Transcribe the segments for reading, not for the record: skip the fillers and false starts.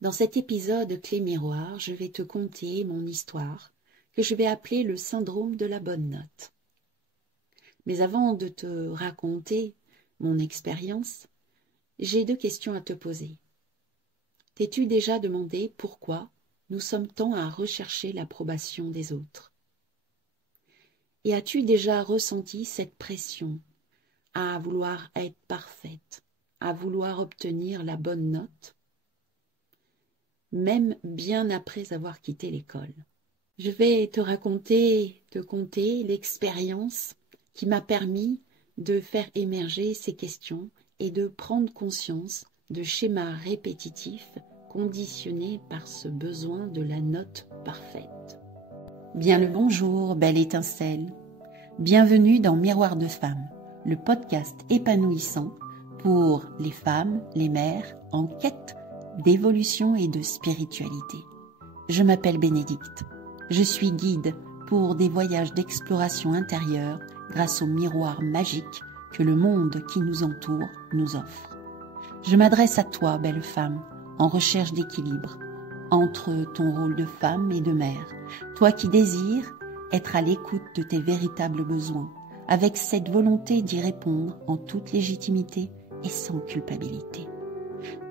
Dans cet épisode Clé Miroir, je vais te conter mon histoire, que je vais appeler le syndrome de la bonne note. Mais avant de te raconter mon expérience, j'ai 2 questions à te poser. T'es-tu déjà demandé pourquoi nous sommes tant à rechercher l'approbation des autres? Et as-tu déjà ressenti cette pression à vouloir être parfaite, à vouloir obtenir la bonne note, même bien après avoir quitté l'école? Je vais te conter l'expérience qui m'a permis de faire émerger ces questions et de prendre conscience de schémas répétitifs conditionnés par ce besoin de la note parfaite. Bien le bonjour, belle étincelle. Bienvenue dans Miroir de Femmes, le podcast épanouissant pour les femmes, les mères en quête d'évolution et de spiritualité. Je m'appelle Bénédicte. Je suis guide pour des voyages d'exploration intérieure grâce au miroir magique que le monde qui nous entoure nous offre. Je m'adresse à toi, belle femme, en recherche d'équilibre entre ton rôle de femme et de mère, toi qui désires être à l'écoute de tes véritables besoins, avec cette volonté d'y répondre en toute légitimité et sans culpabilité.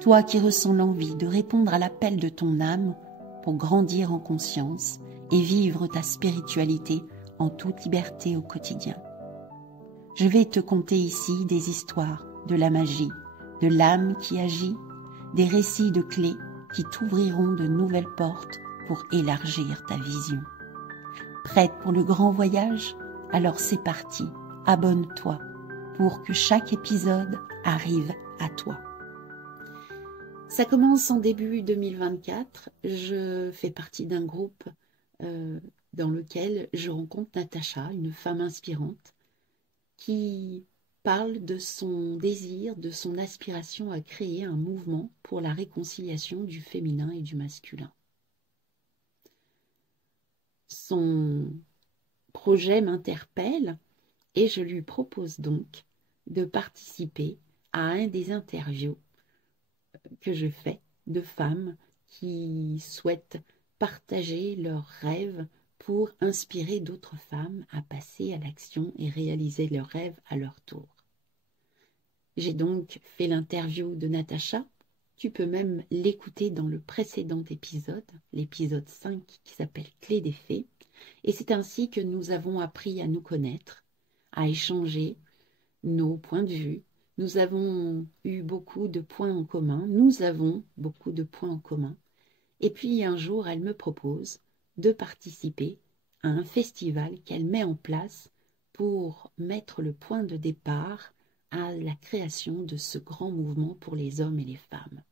Toi qui ressens l'envie de répondre à l'appel de ton âme pour grandir en conscience et vivre ta spiritualité en toute liberté au quotidien. Je vais te conter ici des histoires de la magie, de l'âme qui agit, des récits de clés qui t'ouvriront de nouvelles portes pour élargir ta vision. Prête pour le grand voyage? Alors c'est parti, abonne-toi pour que chaque épisode arrive à toi. Ça commence en début 2024, je fais partie d'un groupe dans lequel je rencontre Natacha, une femme inspirante, qui parle de son désir, de son aspiration à créer un mouvement pour la réconciliation du féminin et du masculin. Son projet m'interpelle et je lui propose donc de participer à un des interviews que je fais de femmes qui souhaitent partager leurs rêves pour inspirer d'autres femmes à passer à l'action et réaliser leurs rêves à leur tour. J'ai donc fait l'interview de Natacha. Tu peux même l'écouter dans le précédent épisode, l'épisode 5 qui s'appelle Clé des fées. Et c'est ainsi que nous avons appris à nous connaître, à échanger nos points de vue. Nous avons eu beaucoup de points en commun. Nous avons beaucoup de points en commun. Et puis un jour, elle me propose de participer à un festival qu'elle met en place pour mettre le point de départ à la création de ce grand mouvement pour les hommes et les femmes.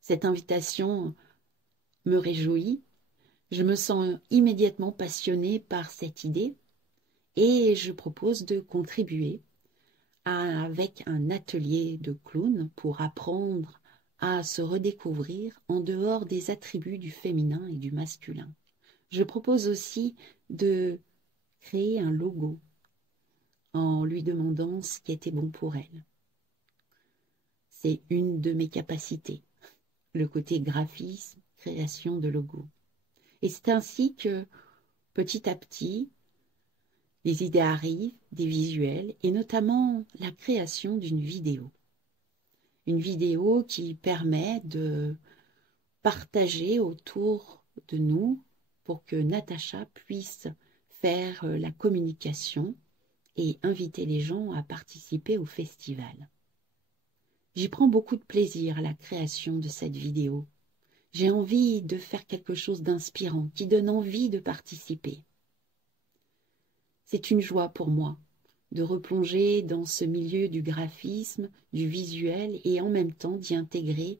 Cette invitation me réjouit. Je me sens immédiatement passionnée par cette idée et je propose de contribuer avec un atelier de clown pour apprendre à se redécouvrir en dehors des attributs du féminin et du masculin. Je propose aussi de créer un logo en lui demandant ce qui était bon pour elle. C'est une de mes capacités, le côté graphisme, création de logo. Et c'est ainsi que, petit à petit, les idées arrivent, des visuels, et notamment la création d'une vidéo. Une vidéo qui permet de partager autour de nous pour que Natacha puisse faire la communication et inviter les gens à participer au festival. J'y prends beaucoup de plaisir à la création de cette vidéo. J'ai envie de faire quelque chose d'inspirant, qui donne envie de participer. C'est une joie pour moi de replonger dans ce milieu du graphisme, du visuel et en même temps d'y intégrer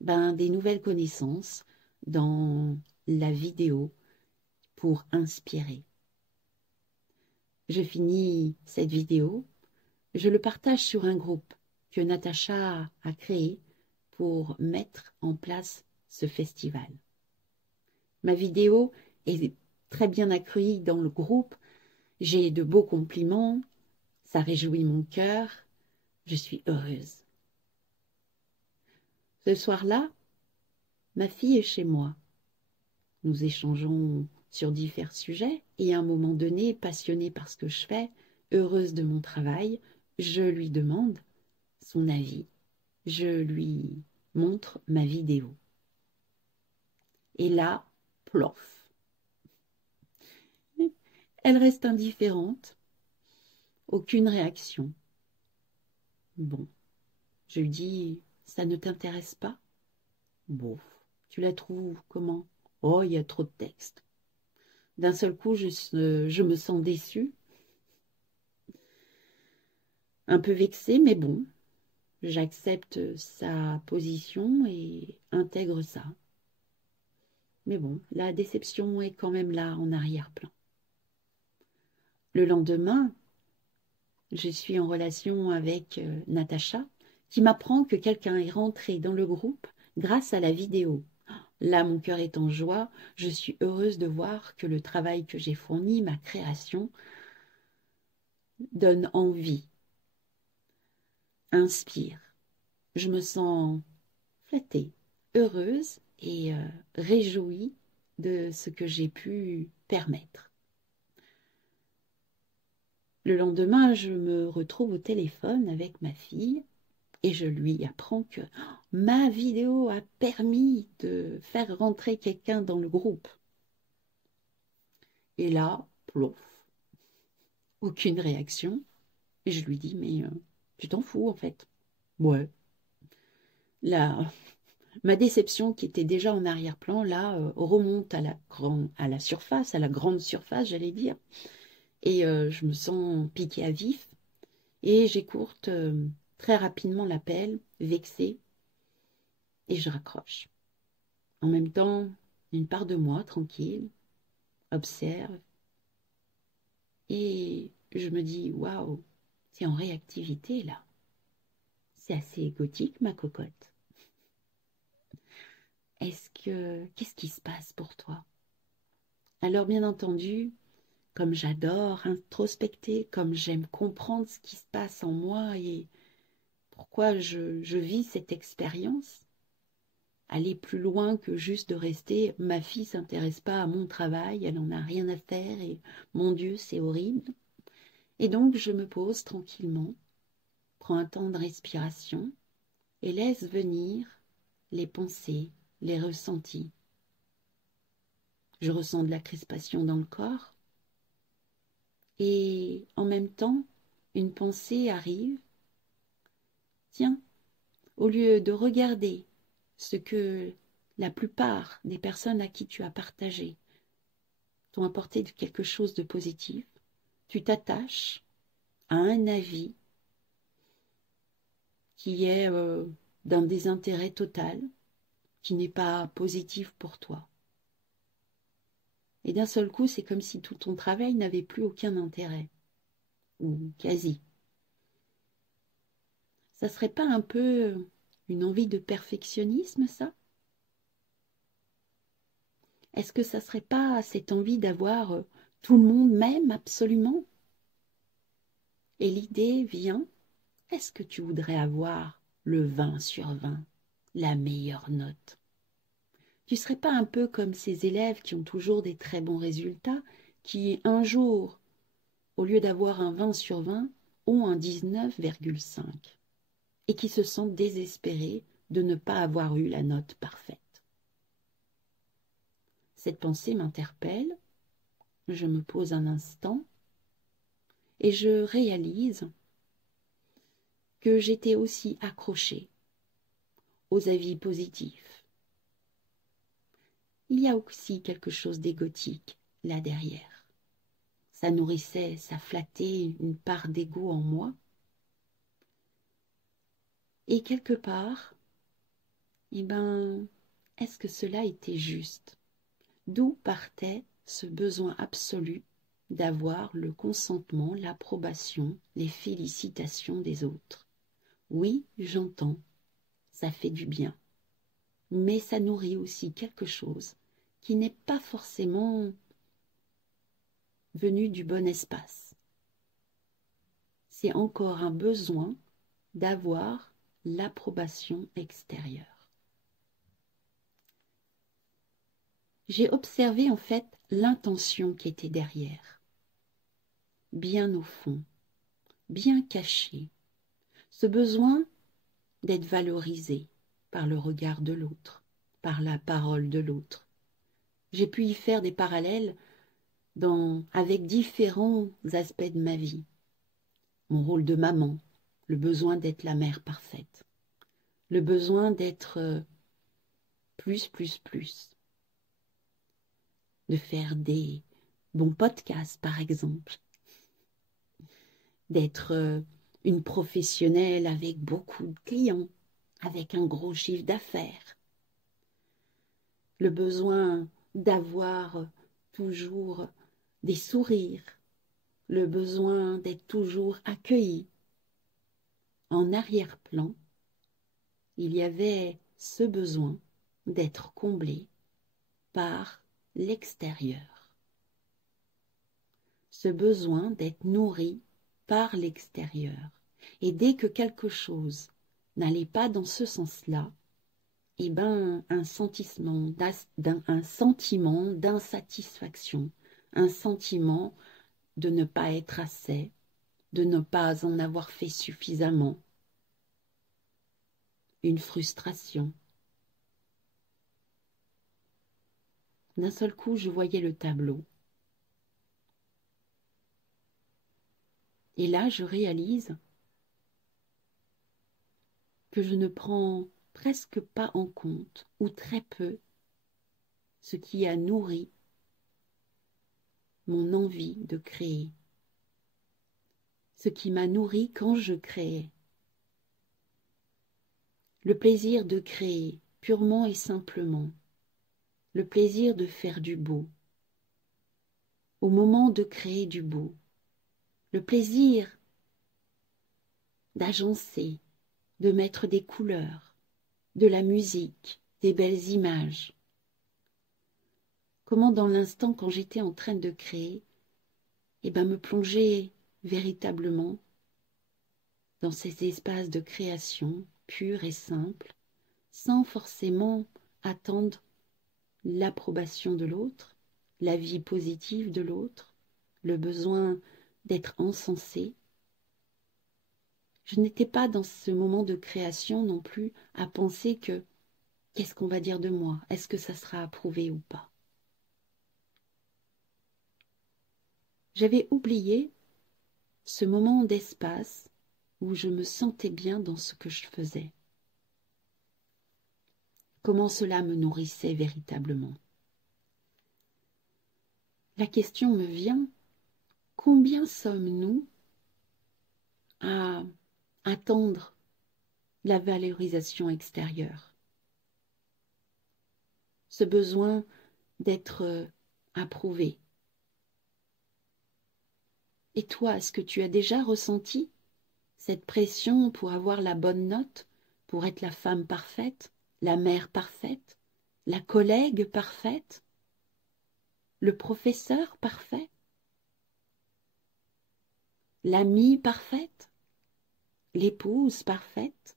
des nouvelles connaissances dans la vidéo pour inspirer. Je finis cette vidéo, je le partage sur un groupe que Natacha a créé pour mettre en place ce festival. Ma vidéo est très bien accueillie dans le groupe. J'ai de beaux compliments, ça réjouit mon cœur, je suis heureuse. Ce soir-là, Ma fille est chez moi. Nous échangeons sur divers sujets et à un moment donné, passionnée par ce que je fais, heureuse de mon travail, je lui demande son avis. Je lui montre ma vidéo. Et là, plof. Elle reste indifférente, aucune réaction. Bon, je lui dis, ça ne t'intéresse pas? Bon, tu la trouves comment? Oh, il y a trop de texte. D'un seul coup, je me sens déçue, un peu vexée, mais bon, j'accepte sa position et intègre ça. Mais bon, la déception est quand même là en arrière-plan. Le lendemain, je suis en relation avec Natacha, qui m'apprend que quelqu'un est rentré dans le groupe grâce à la vidéo. Là, mon cœur est en joie. Je suis heureuse de voir que le travail que j'ai fourni, ma création, donne envie, inspire. Je me sens flattée, heureuse et réjouie de ce que j'ai pu permettre. Le lendemain, je me retrouve au téléphone avec ma fille et je lui apprends que ma vidéo a permis de faire rentrer quelqu'un dans le groupe. Et là, plouf, aucune réaction. Et je lui dis, mais tu t'en fous en fait. Ouais. Là, ma déception qui était déjà en arrière-plan, là, remonte à la surface, à la grande surface, j'allais dire. Et je me sens piquée à vif. Et j'écourte très rapidement l'appel, vexée, et je raccroche. En même temps, une part de moi, tranquille, observe, et je me dis, waouh, c'est en réactivité là. C'est assez égotique, ma cocotte. Qu'est-ce qui se passe pour toi? Alors, bien entendu, comme j'adore introspecter, comme j'aime comprendre ce qui se passe en moi et pourquoi je vis cette expérience, aller plus loin que juste de rester ma fille s'intéresse pas à mon travail, elle n'en a rien à faire et mon Dieu, c'est horrible. Et donc je me pose tranquillement, prends un temps de respiration et laisse venir les pensées, les ressentis. Je ressens de la crispation dans le corps et en même temps, une pensée arrive. Tiens, au lieu de regarder ce que la plupart des personnes à qui tu as partagé t'ont apporté quelque chose de positif, tu t'attaches à un avis qui est d'un désintérêt total, qui n'est pas positif pour toi. Et d'un seul coup, c'est comme si tout ton travail n'avait plus aucun intérêt, ou quasi. Ça serait pas un peu une envie de perfectionnisme, ça? Est-ce que ça serait pas cette envie d'avoir tout le monde m'aime absolument? Et l'idée vient, est-ce que tu voudrais avoir le 20 sur 20, la meilleure note? Tu serais pas un peu comme ces élèves qui ont toujours des très bons résultats, qui un jour, au lieu d'avoir un 20 sur 20, ont un 19,5 et qui se sentent désespérés de ne pas avoir eu la note parfaite. Cette pensée m'interpelle, je me pose un instant et je réalise que j'étais aussi accrochée aux avis positifs. Il y a aussi quelque chose d'égotique là derrière. Ça nourrissait, ça flattait une part d'ego en moi. Et quelque part, eh ben, est-ce que cela était juste? D'où partait ce besoin absolu d'avoir le consentement, l'approbation, les félicitations des autres? Oui, j'entends, ça fait du bien, mais ça nourrit aussi quelque chose qui n'est pas forcément venu du bon espace. C'est encore un besoin d'avoir l'approbation extérieure. j'ai observé en fait l'intention qui était derrière, bien au fond, bien caché, ce besoin d'être valorisé par le regard de l'autre, par la parole de l'autre. J'ai pu y faire des parallèles avec différents aspects de ma vie. Mon rôle de maman, le besoin d'être la mère parfaite, le besoin d'être plus, de faire des bons podcasts par exemple, d'être une professionnelle avec beaucoup de clients, avec un gros chiffre d'affaires, le besoin d'avoir toujours des sourires, le besoin d'être toujours accueilli. En arrière-plan, il y avait ce besoin d'être comblé par l'extérieur, ce besoin d'être nourri par l'extérieur. Et dès que quelque chose n'allait pas dans ce sens-là, eh ben, un sentiment d'insatisfaction, un sentiment de ne pas être assez, de ne pas en avoir fait suffisamment, une frustration. D'un seul coup, je voyais le tableau. Et là, je réalise que je ne prends presque pas en compte, ou très peu, ce qui a nourri mon envie de créer, ce qui m'a nourri quand je créais. Le plaisir de créer, purement et simplement, le plaisir de faire du beau, au moment de créer du beau, le plaisir d'agencer, de mettre des couleurs, de la musique, des belles images. Comment dans l'instant quand j'étais en train de créer, me plonger véritablement dans ces espaces de création purs et simples, sans forcément attendre l'approbation de l'autre, l'avis positif de l'autre, le besoin d'être encensé. Je n'étais pas dans ce moment de création non plus à penser que qu'est-ce qu'on va dire de moi? Est-ce que ça sera approuvé ou pas? J'avais oublié ce moment d'espace où je me sentais bien dans ce que je faisais. Comment cela me nourrissait véritablement. La question me vient, combien sommes-nous à attendre la valorisation extérieure? Ce besoin d'être approuvé. Et toi, est-ce que tu as déjà ressenti cette pression pour avoir la bonne note, pour être la femme parfaite, la mère parfaite, la collègue parfaite, le professeur parfait, l'amie parfaite, l'épouse parfaite?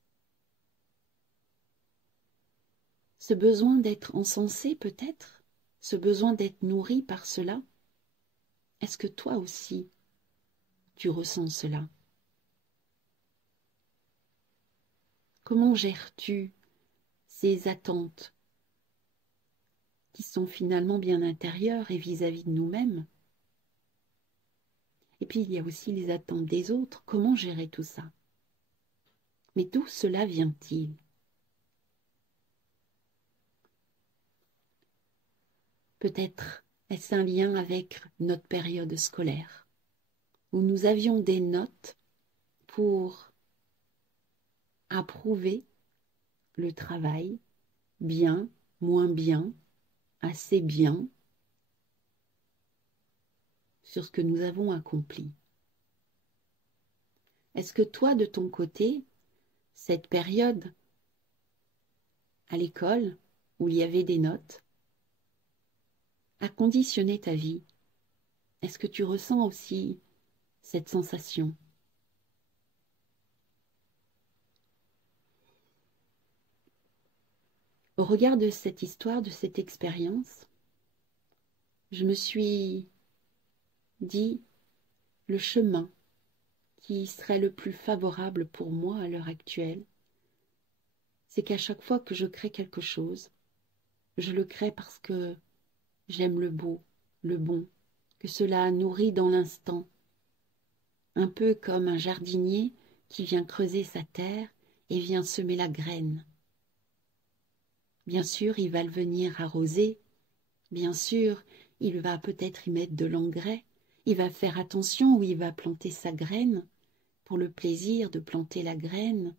Ce besoin d'être encensé peut-être, ce besoin d'être nourri par cela, est-ce que toi aussi tu ressens cela? Comment gères-tu ces attentes qui sont finalement bien intérieures et vis-à-vis de nous-mêmes? Et puis il y a aussi les attentes des autres. Comment gérer tout ça? Mais d'où cela vient-il? Peut-être est-ce un lien avec notre période scolaire, où nous avions des notes pour approuver le travail, bien, moins bien, assez bien, sur ce que nous avons accompli. Est-ce que toi, de ton côté, cette période à l'école, où il y avait des notes, a conditionné ta vie? Est-ce que tu ressens aussi cette sensation? Au regard de cette histoire, de cette expérience, je me suis dit le chemin qui serait le plus favorable pour moi à l'heure actuelle, c'est qu'à chaque fois que je crée quelque chose, je le crée parce que j'aime le beau, le bon, que cela nourrit dans l'instant, un peu comme un jardinier qui vient creuser sa terre et vient semer la graine. Bien sûr, il va le venir arroser, bien sûr, il va peut-être y mettre de l'engrais, il va faire attention où il va planter sa graine, pour le plaisir de planter la graine,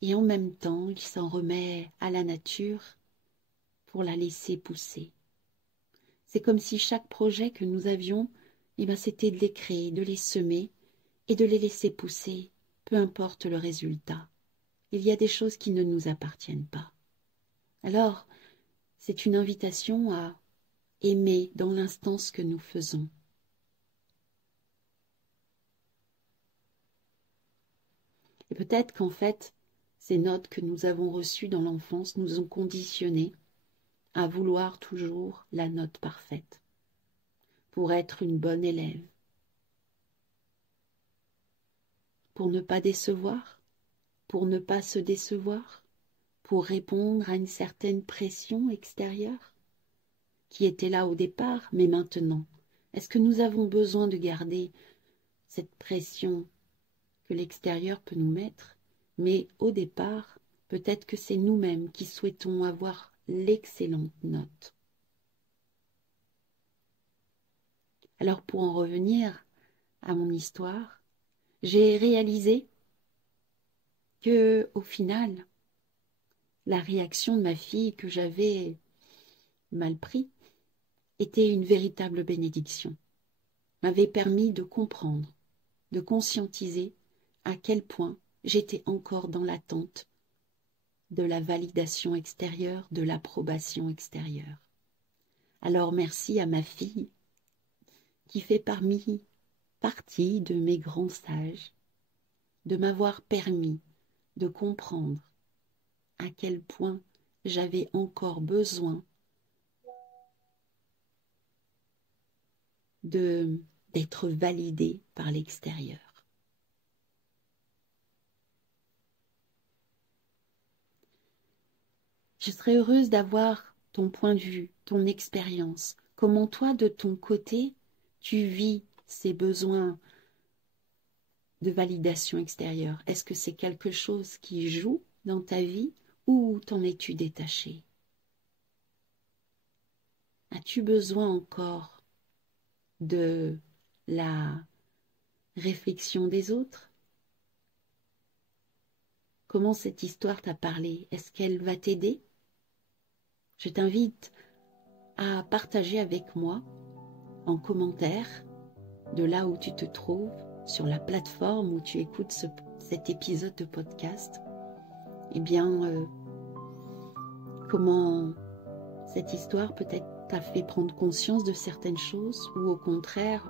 et en même temps, il s'en remet à la nature pour la laisser pousser. C'est comme si chaque projet que nous avions, c'était de les créer, de les semer et de les laisser pousser, peu importe le résultat. Il y a des choses qui ne nous appartiennent pas. Alors, c'est une invitation à aimer dans l'instant ce que nous faisons. Et peut-être qu'en fait, ces notes que nous avons reçues dans l'enfance nous ont conditionnés à vouloir toujours la note parfaite, pour être une bonne élève, pour ne pas décevoir, pour ne pas se décevoir, pour répondre à une certaine pression extérieure qui était là au départ, mais maintenant, est-ce que nous avons besoin de garder cette pression que l'extérieur peut nous mettre, mais au départ, peut-être que c'est nous-mêmes qui souhaitons avoir l'excellente note. Alors pour en revenir à mon histoire, j'ai réalisé que, au final, la réaction de ma fille que j'avais mal pris était une véritable bénédiction, m'avait permis de comprendre, de conscientiser à quel point j'étais encore dans l'attente de la validation extérieure, de l'approbation extérieure. Alors merci à ma fille qui fait partie de mes grands sages, de m'avoir permis de comprendre à quel point j'avais encore besoin d'être validée par l'extérieur. Je serais heureuse d'avoir ton point de vue, ton expérience. Comment toi, de ton côté, tu vis ces besoins de validation extérieure? Est-ce que c'est quelque chose qui joue dans ta vie ou t'en es-tu détaché? As-tu besoin encore de la réflexion des autres? Comment cette histoire t'a parlé? Est-ce qu'elle va t'aider? Je t'invite à partager avec moi en commentaire de là où tu te trouves, sur la plateforme où tu écoutes cet épisode de podcast, comment cette histoire peut-être t'a fait prendre conscience de certaines choses ou au contraire,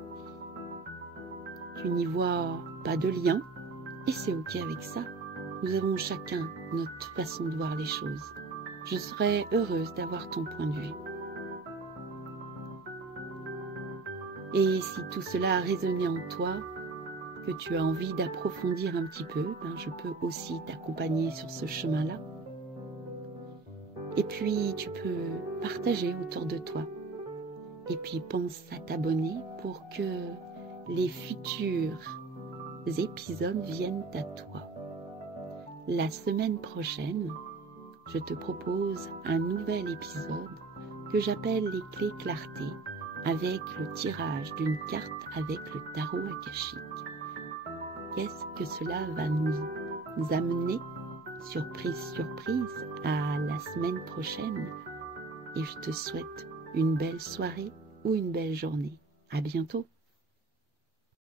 tu n'y vois pas de lien et c'est ok avec ça. Nous avons chacun notre façon de voir les choses. Je serais heureuse d'avoir ton point de vue. Et si tout cela a résonné en toi, que tu as envie d'approfondir un petit peu, je peux aussi t'accompagner sur ce chemin-là. Et puis tu peux partager autour de toi. Et puis pense à t'abonner pour que les futurs épisodes viennent à toi. La semaine prochaine, je te propose un nouvel épisode que j'appelle les clés clarté, avec le tirage d'une carte avec le tarot akashique. Qu'est-ce que cela va nous amener, surprise, surprise, à la semaine prochaine? Et je te souhaite une belle soirée ou une belle journée. À bientôt.